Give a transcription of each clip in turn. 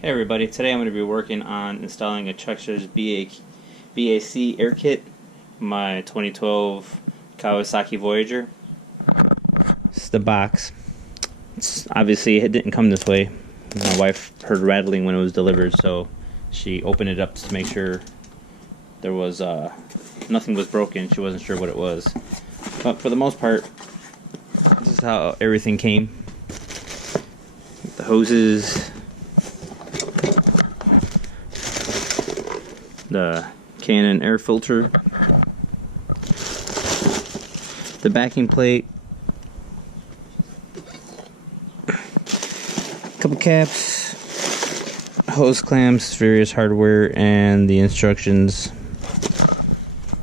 Hey everybody, today I'm going to be working on installing a Chucksters BAC air kit, my 2012 Kawasaki Voyager. This is the box. Obviously it didn't come this way. My wife heard rattling when it was delivered, so she opened it up to make sure there was nothing was broken. She wasn't sure what it was. But for the most part, this is how everything came. The hoses, the Canon air filter, the backing plate, couple caps, hose clamps, various hardware, and the instructions.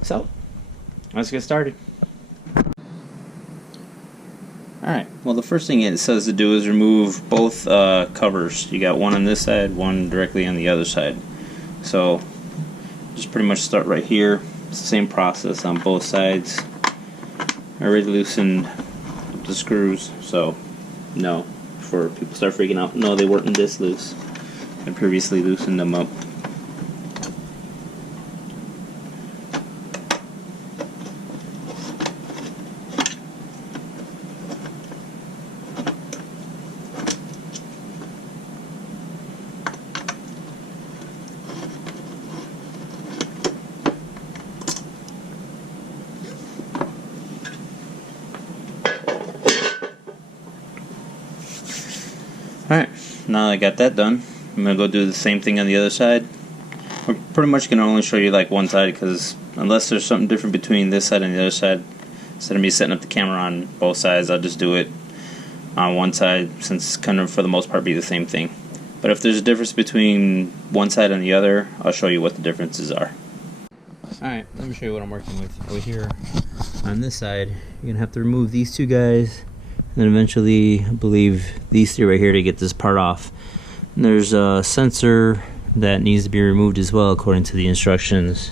So, let's get started. Alright, well the first thing it says to do is remove both covers. You got one on this side, one directly on the other side. So, just pretty much start right here. It's the same process on both sides. I already loosened the screws, so no. Before people start freaking out, no, they weren't this loose. I previously loosened them up. Alright, now that I got that done, I'm going to go do the same thing on the other side. We're pretty much going to only show you like one side, because unless there's something different between this side and the other side, instead of me setting up the camera on both sides, I'll just do it on one side, since it's kind of for the most part be the same thing. But if there's a difference between one side and the other, I'll show you what the differences are. Alright, let me show you what I'm working with. Over here on this side, you're going to have to remove these two guys, and then eventually, I believe, these three right here to get this part off. And there's a sensor that needs to be removed as well, according to the instructions.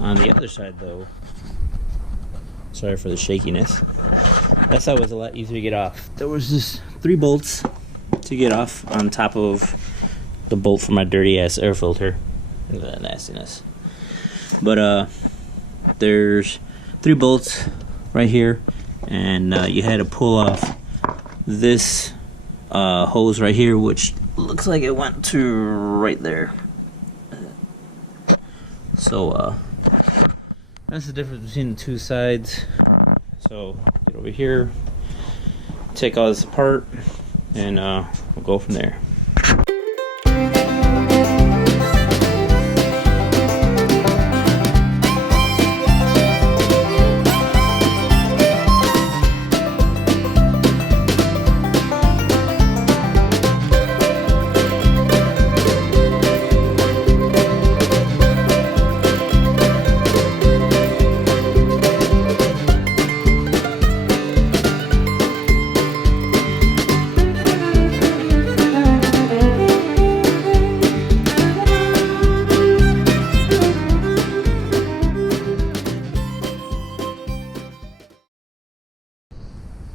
On the other side, though, sorry for the shakiness, that side was a lot easier to get off. There was just 3 bolts to get off on top of the bolt for my dirty ass air filter. Look at that nastiness. But there's 3 bolts right here, and you had to pull off this hose right here, which looks like it went to right there. So that's the difference between the two sides. So get over here, take all this apart, and we'll go from there.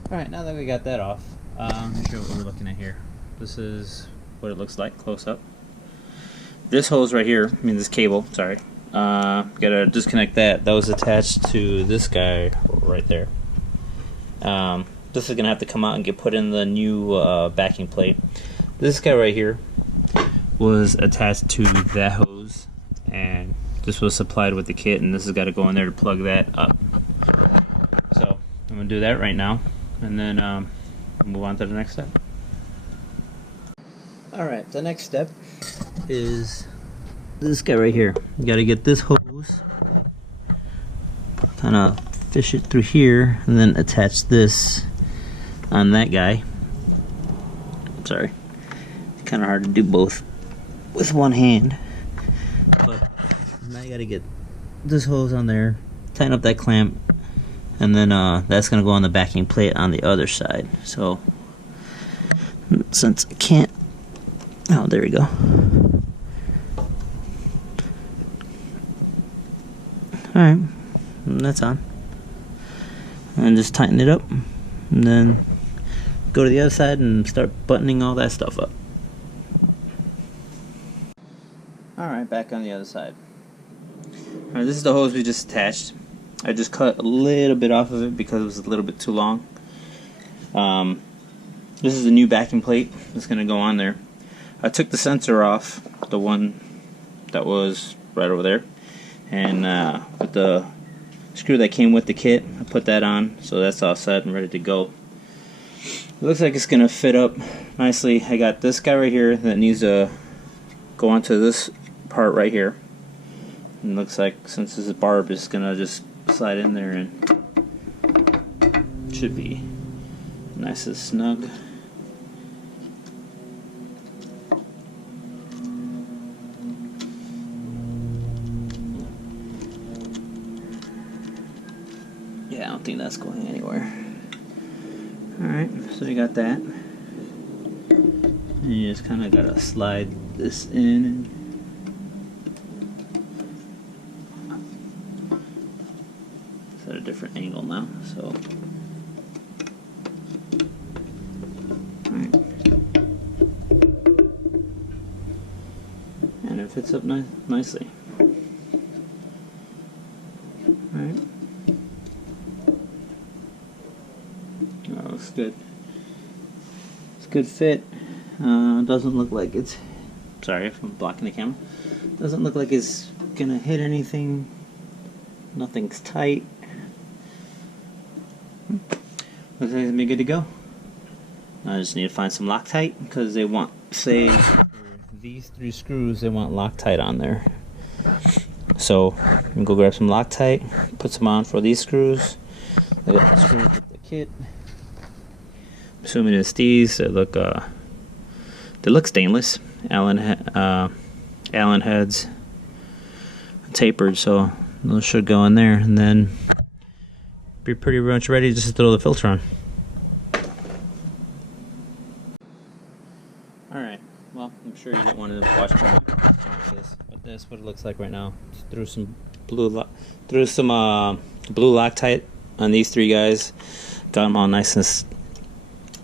Alright, now that we got that off, let me show you what we're looking at here. This is what it looks like close up. This hose right here, this cable, sorry, gotta disconnect that. That was attached to this guy right there. This is gonna have to come out and get put in the new backing plate. This guy right here was attached to that hose, and this was supplied with the kit, and this has got to go in there to plug that up. So I'm gonna do that right now, and then move on to the next step. Alright, the next step is this guy right here. You gotta get this hose, kind of fish it through here, and then attach this on that guy. Sorry, it's kind of hard to do both with one hand, but now you gotta get this hose on there, tighten up that clamp, and then that's gonna go on the backing plate on the other side. So since I can't, oh, there we go. Alright, that's on. And just tighten it up, and then go to the other side and start buttoning all that stuff up. Alright, back on the other side. Alright, this is the hose we just attached. I just cut a little bit off of it because it was a little bit too long. This is the new backing plate that's going to go on there. I took the sensor off, the one that was right over there, and with the screw that came with the kit, I put that on, so that's all set and ready to go. It looks like it's going to fit up nicely. I got this guy right here that needs to go onto this part right here. And it looks like since this is barb, it's going to just slide in there and should be nice and snug. Yeah, I don't think that's going anywhere. Alright, so you got that. And you just kind of got to slide this in. It's at a different angle now, so. Alright. And it fits up nicely. Alright. Oh, looks good. It's a good fit. Doesn't look like it's. Sorry if I'm blocking the camera. Doesn't look like it's gonna hit anything. Nothing's tight. Looks like it's gonna be good to go. I just need to find some Loctite because they want, say, these 3 screws, they want Loctite on there. So I'm gonna go grab some Loctite, put some on for these screws. I got the screws with the kit. Assuming it's these, they look stainless. Allen heads, tapered, so those should go in there, and then be pretty much ready just to throw the filter on. Alright, well, I'm sure you didn't want to watch me like this, but this is what it looks like right now. Just threw some blue Loctite on these 3 guys. Got them all nice and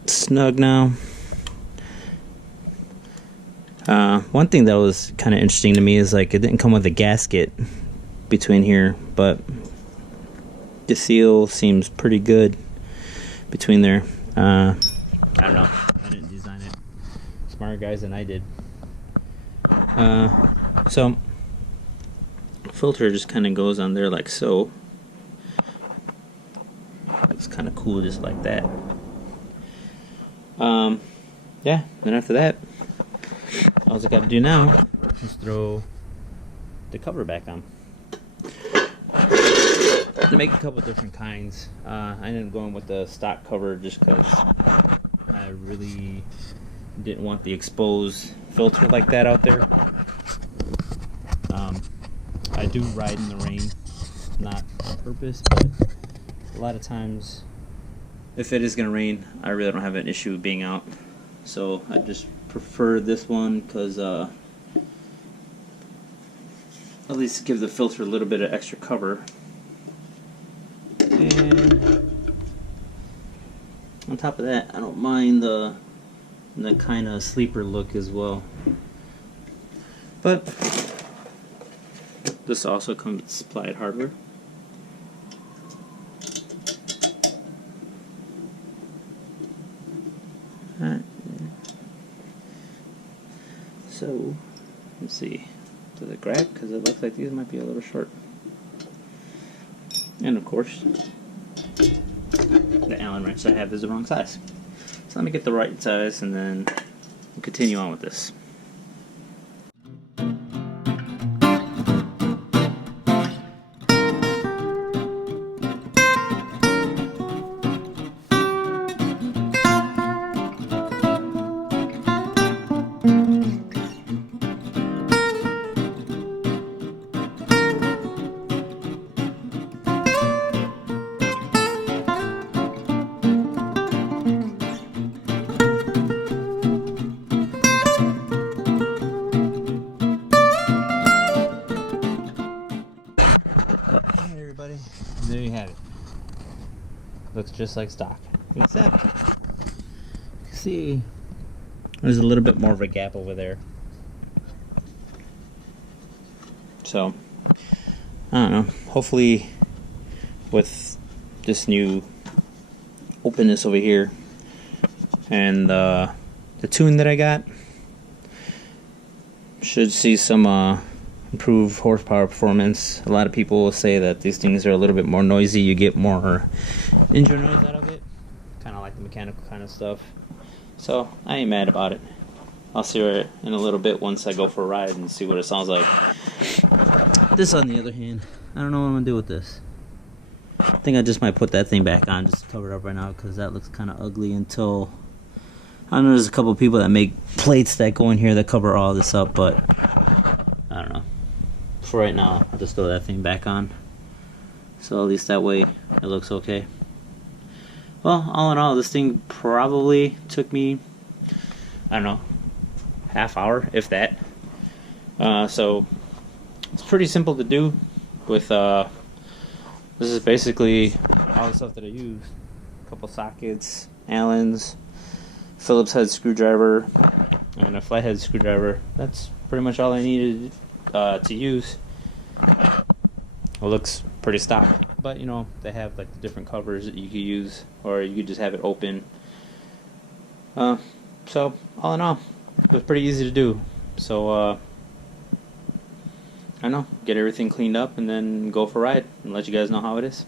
snug now. One thing that was kind of interesting to me is like it didn't come with a gasket between here, but the seal seems pretty good between there. I don't know. I didn't design it. Smarter guys than I did. So filter just kind of goes on there like so. Looks kind of cool just like that. Yeah, then after that, all I got to do now is throw the cover back on. To make a couple different kinds. I ended up going with the stock cover just because I really didn't want the exposed filter like that out there. I do ride in the rain, not on purpose, but a lot of times if it is going to rain, I really don't have an issue being out. So I just prefer this one because at least give the filter a little bit of extra cover. And on top of that, I don't mind the kind of sleeper look as well. But this also comes with supplied hardware. Alright. So, let's see. Does it grab? Because it looks like these might be a little short. And of course, the Allen wrench I have is the wrong size. So let me get the right size and then we'll continue on with this. There you have it. Looks just like stock, except you can see there's a little bit more of a gap over there. So I don't know. Hopefully, with this new openness over here and the tune that I got, should see some improved horsepower performance. A lot of people will say that these things are a little bit more noisy. You get more engine noise out of it, kind of like the mechanical kind of stuff. So I ain't mad about it. I'll see her in a little bit once I go for a ride and see what it sounds like. This, on the other hand, I don't know what I'm gonna do with this. I think I just might put that thing back on, just cover it up right now, because that looks kind of ugly until... I know there's a couple of people that make plates that go in here that cover all this up, but I don't know. For right now, I'll just throw that thing back on. So at least that way it looks okay. Well, all in all, this thing probably took me, I don't know, half hour, if that. So it's pretty simple to do with, this is basically all the stuff that I use. A couple sockets, Allen's, Phillips head screwdriver, and a flathead screwdriver. That's pretty much all I needed to use. It looks pretty stock, but you know, they have like the different covers that you could use, or you could just have it open. So all in all, it was pretty easy to do. So I don't know, get everything cleaned up and then go for a ride and let you guys know how it is.